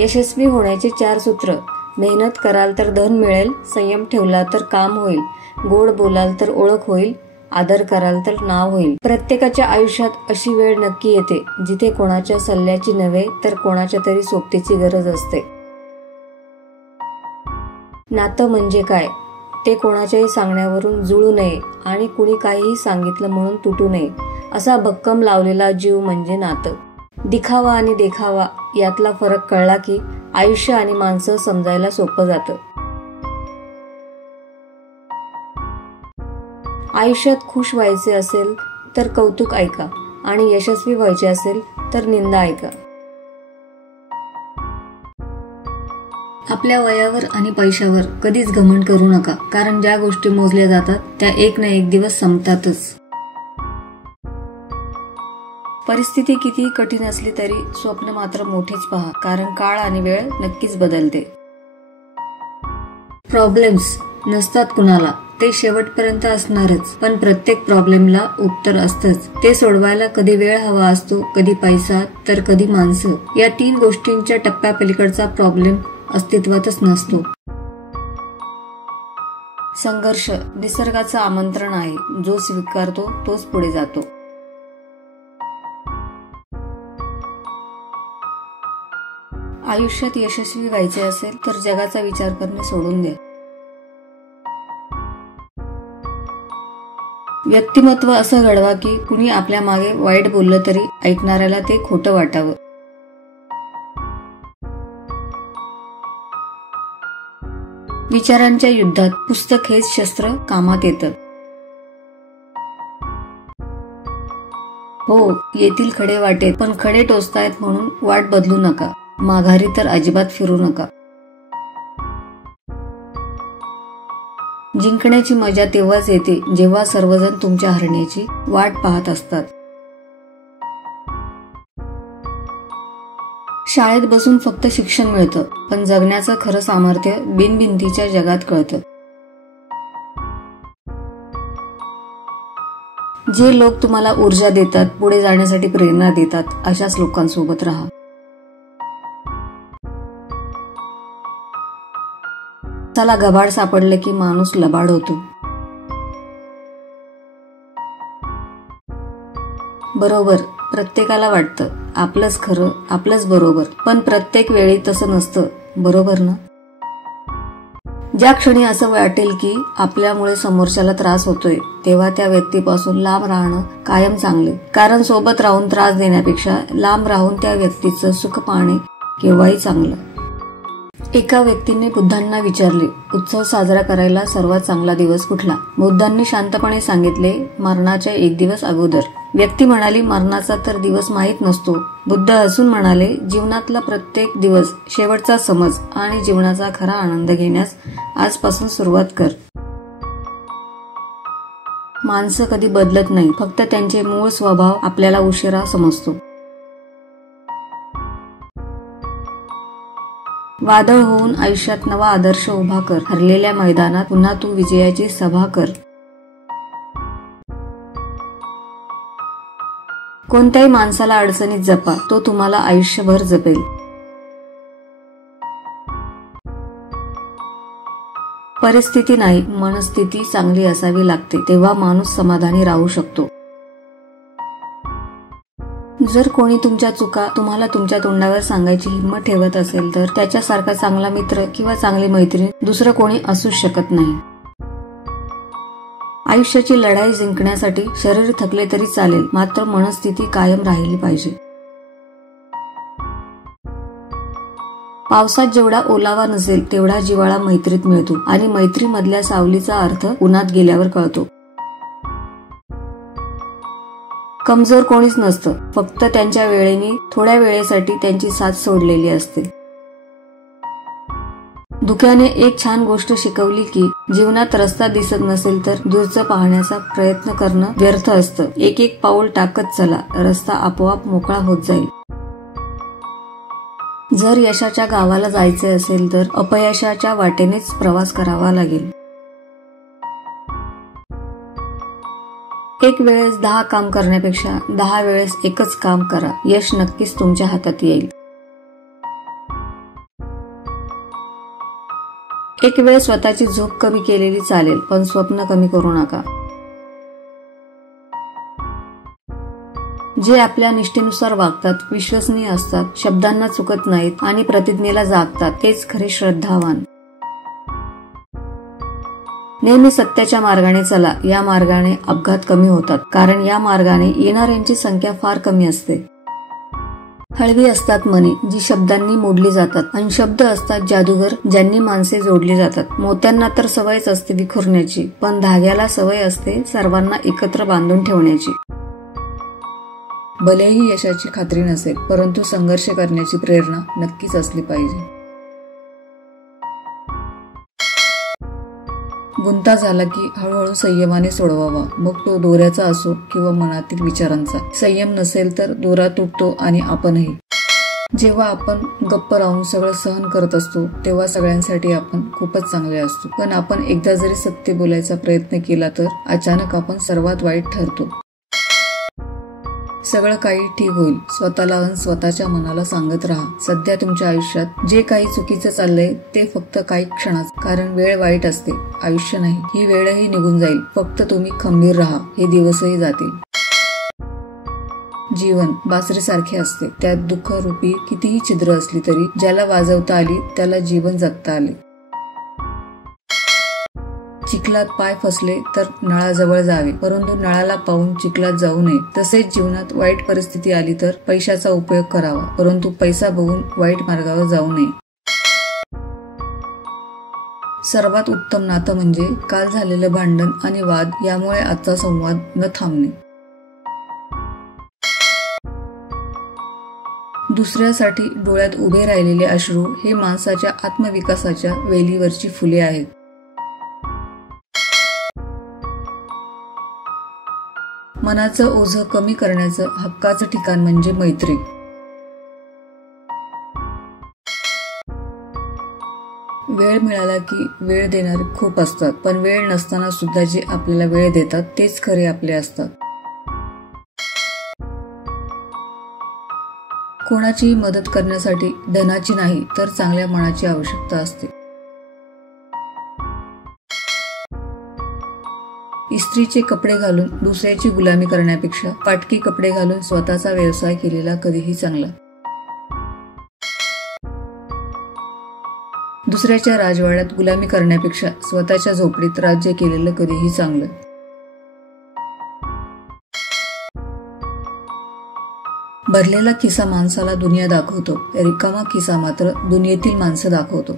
यशस्वी होण्याचे 4 सूत्र. मेहनत कराल तर धन मिळेल, संयम ठेवला तर काम होईल, गोड बोलाल तर ओळख होईल, आदर कराल तर नाव होईल. प्रत्येकाच्या आयुष्यात अशी वेळ नक्की येते जिथे कोणाच्या सल्ल्याची नव्हे तर कोणाच्या तरी सोबतीची गरज असते. नातं म्हणजे काय ते कोणाच्याही सांगण्यावरून जुळू नये आणि कुणी काहीही सांगितलं म्हणून तुटू नये असा भक्कम लावलेला जीव म्हणजे नातं. दिखावा आणि देखावा यातला फरक कळला की आयुष्य आणि माणसं समजायला सोपं जातं. आयुष्यात खुश व्हायचे असेल तर कौतुक ऐका आणि यशस्वी व्हायचे असेल तर निंदा ऐका. आपल्या वयावर आणि पैशावर कधीच घमंड करू नका, कारण ज्या गोष्टी मोजल्या जातात त्या एक ना एक दिवस संपतातच. परिस्थिती किती कठीण असली तरी स्वप्न मात्र मोठेच पहा, कारण काळ आणि वेळ नक्कीच बदलते. प्रॉब्लेम्स नसतात कुणाला, ते शेवटपर्यंत असणारच, पण प्रत्येक प्रॉब्लेमला उत्तर असतंच. ते सोडवायला कधी वेळ हवा असतो, कधी पैसा तर कधी माणसं. या 3 गोष्टींच्या टप्प्यापलीकडचा प्रॉब्लेम अस्तित्वातच नसतो. संघर्ष निसर्गाचं आमंत्रण आहे, जो स्वीकारतो तोच पुढे जातो. आयुष्यात यशस्वी व्हायचे असेल तर जगाचा विचार करणे सोडून द्या. व्यक्तिमत्व असं घडवा की कुणी आपल्या मागे वाईट बोललं तरी ऐकणाऱ्याला ते खोटं वाटावं. विचारांच्या युद्धात पुस्तक हेच शस्त्र कामात येतं. हो, येतील खडे वाटेत, पण खडे टोचतायत म्हणून वाट बदलू नका. माघारी तर अजिबात फिरू नका. जिंकण्याची मजा तेव्हाच येते जेव्हा सर्वजण तुमच्या हरण्याची वाट पाहत असतात. शाळेत बसून फक्त शिक्षण मिळतं, पण जगण्याचं खरं सामर्थ्य बिनभिंतीच्या जगात कळतं. जे लोक तुम्हाला ऊर्जा देतात, पुढे जाण्यासाठी प्रेरणा देतात, अशाच लोकांसोबत राहा. त्याला गबाड सापडले की माणूस लबाड होतो. बरोबर, प्रत्येकाला वाटतं आपलंच खरं, आपलंच बरोबर, पण प्रत्येक वेळी तसं नसतं, बरोबर ना? ज्या क्षणी असं वाटेल की आपल्यामुळे समोरच्याला त्रास होतोय, तेव्हा त्या व्यक्तीपासून लांब राहणं कायम चांगले, कारण सोबत राहून त्रास देण्यापेक्षा लांब राहून त्या व्यक्तीचं सुख पाहणे केव्हाही चांगलं. एका व्यक्तीने बुद्धांना विचारले, उत्सव साजरा करायला सर्वात चांगला दिवस कुठला? बुद्धांनी शांतपणे सांगितले, मरणाच्या 1 दिवस अगोदर. व्यक्ती म्हणाली, मरणाचा तर दिवस माहीत नसतो. बुद्ध हसून म्हणाले, जीवनातला प्रत्येक दिवस शेवटचा समज आणि जीवनाचा खरा आनंद घेण्यास आजपासून सुरुवात कर. माणसं कधी बदलत नाही, फक्त त्यांचे मूळ स्वभाव आपल्याला उशिरा समजतो. वादळ होऊन आयुष्यात नवा आदर्श उभा कर. हरलेल्या मैदानात पुन्हा तू विजयाची सभा कर. कोणत्याही माणसाला अडचणीत जपा, तो तुम्हाला आयुष्यभर जपेल. परिस्थिती नाही, मनस्थिती चांगली असावी लागते, तेव्हा माणूस समाधानी राहू शकतो. जर कोणी तुमच्या चुका तुम्हाला तुमच्या तोंडावर सांगायची हिंमत ठेवत असेल तर त्याच्यासारखा चांगला मित्र किंवा चांगली मैत्रीण दुसरं कोणी असूच शकत नाही. आयुष्याची लढाई जिंकण्यासाठी शरीर थकले तरी चालेल, मात्र मनस्थिती कायम राहिली पाहिजे. पावसात जेवढा ओलावा नसेल तेवढा जिव्हाळा मैत्रीत मिळतो आणि मैत्रीमधल्या सावलीचा अर्थ उन्हात गेल्यावर कळतो. कमजोर कोणीच नसतं, फक्त त्यांच्या वेळेने थोड्या वेळेसाठी त्यांची साथ सोडलेली असते. धुक्याने एक छान गोष्ट शिकवली की जीवनात रस्ता दिसत नसेल तर दूरचं पाहण्याचा प्रयत्न करणं व्यर्थ असतं. एक एक पाऊल टाकत चला, रस्ता आपोआप मोकळा होत जाईल. जर यशाच्या गावाला जायचे असेल तर अपयशाच्या वाटेनेच प्रवास करावा लागेल. एक वेळेस 10 काम करण्यापेक्षा 10 वेळेस एकच काम करा. यश नक्कीच तुमच्या हातात येईल. एक वेळ स्वतःची झोप कमी केलेली चालेल, पण स्वप्न कमी करू नका. जे आपल्या निष्ठेनुसार वागतात, विश्वसनीय असतात, शब्दांना चुकत नाहीत आणि प्रतिज्ञेला जागतात, तेच खरे श्रद्धावान. नेहमी सत्याच्या मार्गाने चला. या मार्गाने अपघात कमी होतात, कारण या मार्गाने येणाऱ्यांची संख्या फार कमी असते. हळवी असतात मने, जी शब्दांनी मोडली जातात, आणि शब्द असतात जादूगर, ज्यांनी माणसे जोडली जातात. मोत्यांना तर सवयच असते विखुरण्याची, पण धाग्याला सवय असते सर्वांना एकत्र बांधून ठेवण्याची. भलेही यशाची खात्री नसेल, परंतु संघर्ष करण्याची प्रेरणा नक्कीच असली पाहिजे. गुंता झाला की हळूहळू संयमाने सोडवावा, मग तो दोऱ्याचा असो किंवा मनातील विचारांचा. संयम नसेल तर दोरा तुटतो आणि आपणही. जेव्हा आपण गप्प राहून सगळं सहन करत असतो, तेव्हा सगळ्यांसाठी आपण खूपच चांगले असतो. पण आपण एकदा जरी सत्य बोलायचा प्रयत्न केला तर अचानक आपण सर्वात वाईट ठरतो. सगळं काही ठीक होईल, स्वतःला आणि स्वतःच्या मनाला सांगत राहा. सध्या तुमच्या आयुष्यात जे काही चुकीचं चाललंय ते फक्त काही क्षणाच, कारण वेळ वाईट असते, आयुष्य नाही. ही वेळही निघून जाईल, फक्त तुम्ही खंबीर राहा, हे दिवसही जातील. जीवन बासरीसारखे असते, त्यात दुःख रूपी कितीही छिद्र असली तरी ज्याला वाजवता आली त्याला जीवन जगता आले. चिखलात पाय फसले तर नळाजवळ जावे, परंतु नळाला पाहून चिखलात जाऊ नये. तसेच जीवनात वाईट परिस्थिती आली तर पैशाचा उपयोग करावा, परंतु पैसा बघून वाईट मार्गावर जाऊ नये. सर्वात उत्तम नातं म्हणजे काल झालेलं भांडण आणि वाद, यामुळे आजचा संवाद न थांबणे. दुसऱ्यासाठी डोळ्यात उभे राहिलेले अश्रू हे माणसाच्या आत्मविकासाच्या वेलीवरची फुले आहेत. मनाचं ओझं कमी करण्याचं हक्काचं ठिकाण म्हणजे मैत्री. वेळ मिळाला की वेळ देणारे खूप असतात, पण वेळ नसताना सुद्धा जे आपल्याला वेळ देतात तेच खरे आपले असतात. कोणाचीही मदत करण्यासाठी धनाची नाही तर चांगल्या मनाची आवश्यकता असते. इस्त्रीचे कपडे घालून दुसऱ्याची गुलामी करण्यापेक्षा फाटकी कपडे घालून स्वतःचा व्यवसाय केलेला कधीही चांगला. दुसऱ्याच्या राजवाड्यात गुलामी करण्यापेक्षा स्वतःच्या झोपडीत राज्य केलेलं कधीही चांगलं. भरलेला खिसा माणसाला दुनिया दाखवतो, रिकामा खिसा मात्र दुनियेतील माणसं दाखवतो.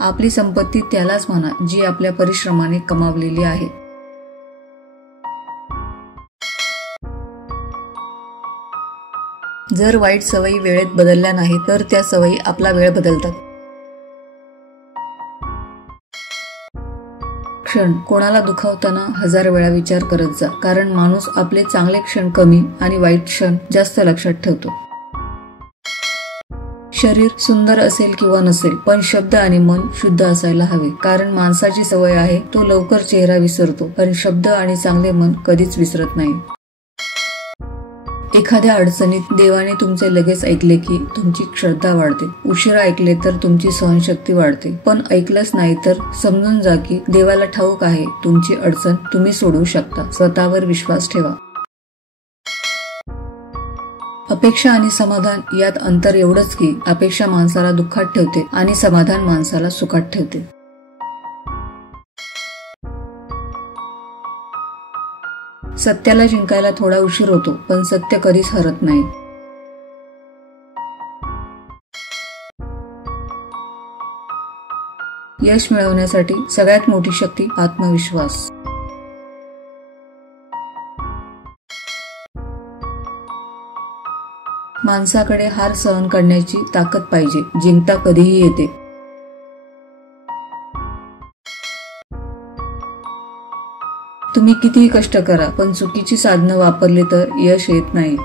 आपली संपत्ती त्यालाच म्हणा जी आपल्या परिश्रमाने कमावलेली आहे. जर वाईट सवयी वेळेत बदलल्या नाही तर त्या सवयी आपला वेळ बदलतात. क्षण कोणाला दुखावताना 1000 वेळा विचार करत जा, कारण माणूस आपले चांगले क्षण कमी आणि वाईट क्षण जास्त लक्षात ठेवतो. शरीर सुंदर असेल किंवा नसेल, पण शब्द आणि मन शुद्ध असायला हवे, कारण माणसाची सवय आहे तो लवकर चेहरा विसरतो, पण शब्द आणि चांगले मन कधीच विसरत नाही. एखाद्या अडचणीत देवाने तुमचे लगेच ऐकले की तुमची श्रद्धा वाढते. उशिरा ऐकले तर तुमची सहनशक्ती वाढते, पण ऐकलंच नाही तर समजून जा की देवाला ठाऊक आहे तुमची अडचण तुम्ही सोडवू शकता. स्वतःवर विश्वास ठेवा. अपेक्षा आणि समाधान यात अंतर एवढंच की अपेक्षा माणसाला दुःखात ठेवते आणि समाधान माणसाला सुखात ठेवते. सत्याला जिंकायला थोडा उशीर होतो, पण सत्य कधीच हरत नाही. यश मिळवण्यासाठी सगळ्यात मोठी शक्ती आत्मविश्वास. माणसाकडे हार सहन करण्याची ताकद पाहिजे, जिंकता कधीही येते. तुम्ही कितीही कष्ट करा, पण चुकीची साधनं वापरली तर यश येत नाही.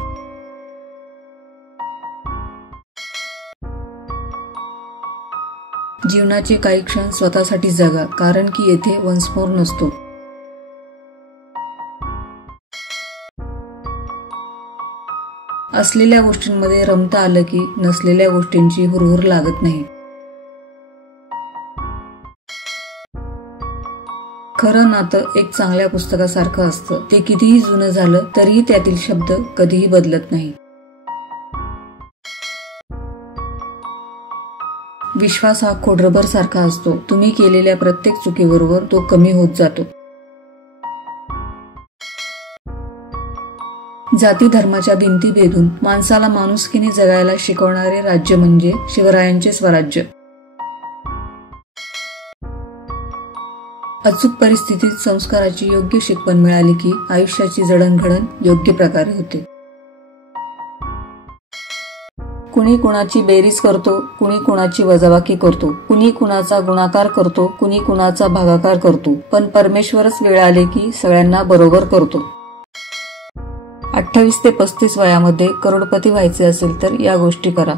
जीवनाचे काही क्षण स्वतःसाठी जगा, कारण की येथे वन्स मोर नसतो. असलेल्या गोष्टींमध्ये रमता आलं की नसलेल्या गोष्टींची हुरहुर लागत नाही. खरं नातं एक चांगल्या पुस्तकासारखं असतं. ते कितीही जुनं झालं तरीही त्यातील शब्द कधीही बदलत नाही. विश्वास हा खोडरबर सारखा असतो. तुम्ही केलेल्या प्रत्येक चुकीबरोबर तो कमी होत जातो. जाती धर्माच्या भिंती भेदून माणसाला माणुसकीने जगायला शिकवणारे राज्य म्हणजे शिवरायांचे स्वराज्य. अचूक परिस्थितीत संस्काराची योग्य शिकवण मिळाली की आयुष्याची जडणघडण योग्य प्रकारे होते. कुणी कुणाची बेरीज करतो, कुणी कुणाची वजाबाकी करतो, कुणी कुणाचा गुणाकार करतो, कुणी कुणाचा भागाकार करतो, पण परमेश्वरच वेळ आले की सगळ्यांना बरोबर करतो. 28 ते 35 वयामध्ये करोडपती व्हायचे असेल तर या गोष्टी करा.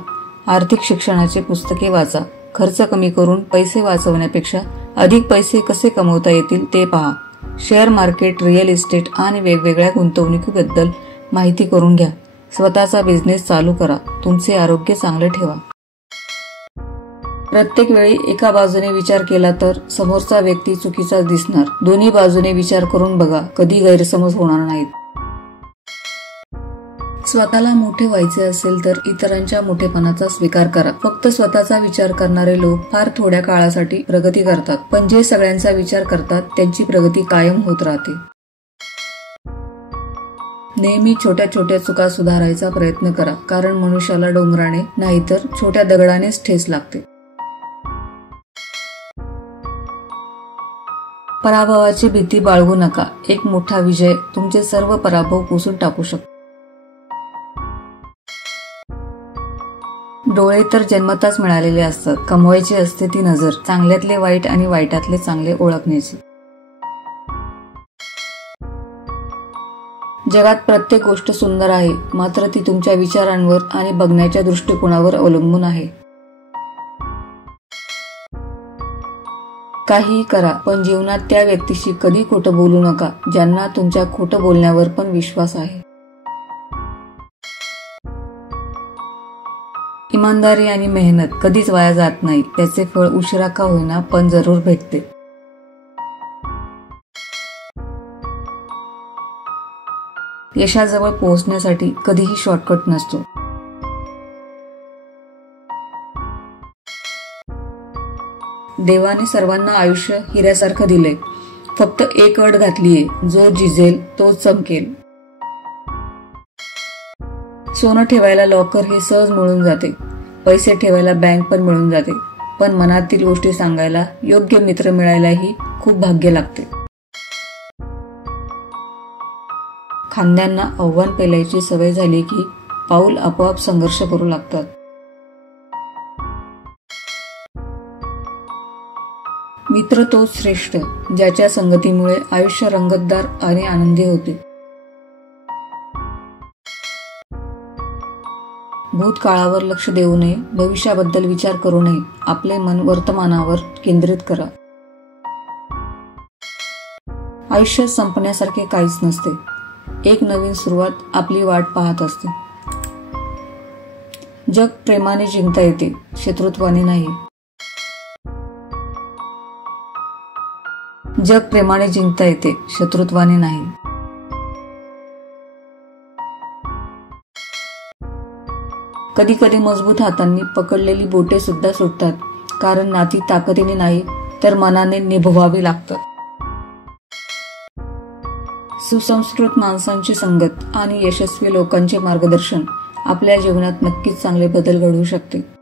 आर्थिक शिक्षणाचे पुस्तके वाचा. खर्च कमी करून पैसे वाचवण्यापेक्षा अधिक पैसे कसे कमवता येतील ते पहा. शेअर मार्केट, रिअल इस्टेट आणि वेगवेगळ्या गुंतवणुकीबद्दल माहिती करून घ्या. स्वतःचा बिझनेस चालू करा. तुमचे आरोग्य चांगले ठेवा. प्रत्येक वेळी एका बाजूने विचार केला तर समोरचा व्यक्ती चुकीचा दिसणार. दोन्ही बाजूने विचार करून बघा. कधी गैरसमज होणार नाहीत. स्वतःला मोठे व्हायचे असेल तर इतरांच्या मोठेपणाचा स्वीकार करा. फक्त स्वतःचा विचार करणारे लोक फार थोड्या काळासाठी प्रगती करतात, पण जे सगळ्यांचा विचार करतात त्यांची प्रगती कायम होत राहते. नेहमी छोट्या छोट्या चुका सुधारायचा प्रयत्न करा, कारण मनुष्याला डोंगराने नाहीतर छोट्या दगडानेच ठेच लागते. पराभवाची भीती बाळगू नका. एक मोठा विजय तुमचे सर्व पराभव पुसून टाकू शकतो. डोळे तर जन्मताच मिळालेले असतात. कमवायची असते ती नजर, चांगल्यातले वाईट आणि वाईटातले चांगले ओळखण्याची. जगात प्रत्येक गोष्ट सुंदर आहे, मात्र ती तुमच्या विचारांवर आणि बघण्याच्या दृष्टिकोनावर अवलंबून आहे. काहीही करा, पण जीवनात त्या व्यक्तीशी कधी खोटं बोलू नका ज्यांना तुमच्या खोटं बोलण्यावर पण विश्वास आहे. इमानदारी आणि मेहनत कधीच वाया जात नाही. त्याचे फळ उशिरा का होईना पण जरूर भेटते. यशाजवळ पोहोचण्यासाठी कधीही शॉर्टकट नसतो. देवाने सर्वांना आयुष्य हिऱ्यासारखं दिलंय. फक्त एक अट घातलीये, जो जिजेल तोच चमकेल. सोनं ठेवायला लॉकर हे सहज मिळून जाते, पैसे ठेवायला बँक पण मिळून जाते, पण मनातील गोष्टी सांगायला योग्य मित्र मिळायलाही खूप भाग्य लागते. खांद्यांना आव्हान पेलायची सवय झाली की पाऊल आपोआप संघर्ष करू लागतात. मित्र तोच श्रेष्ठ ज्याच्या संगतीमुळे आयुष्य रंगतदार आणि आनंदी होते. भूतकाळावर लक्ष देऊ नये, भविष्याबद्दल विचार करू नये. आपले मन वर्तमानावर केंद्रित करा. आयुष्य संपण्यासारखे काहीच नसते. एक नवीन सुरुवात आपली वाट पाहत असते. जग प्रेमाने जिंकता येते, शत्रुत्वाने नाही. जग प्रेमाने जिंकता येते, शत्रुत्वाने नाही. कधी कधी मजबूत हातांनी पकडलेली बोटे सुद्धा सुटतात, कारण नाती ताकदीने नाही तर मनाने निभवावी लागतात. सुसंस्कृत माणसांची संगत आणि यशस्वी लोकांचे मार्गदर्शन आपल्या जीवनात नक्कीच चांगले बदल घडवू शकते.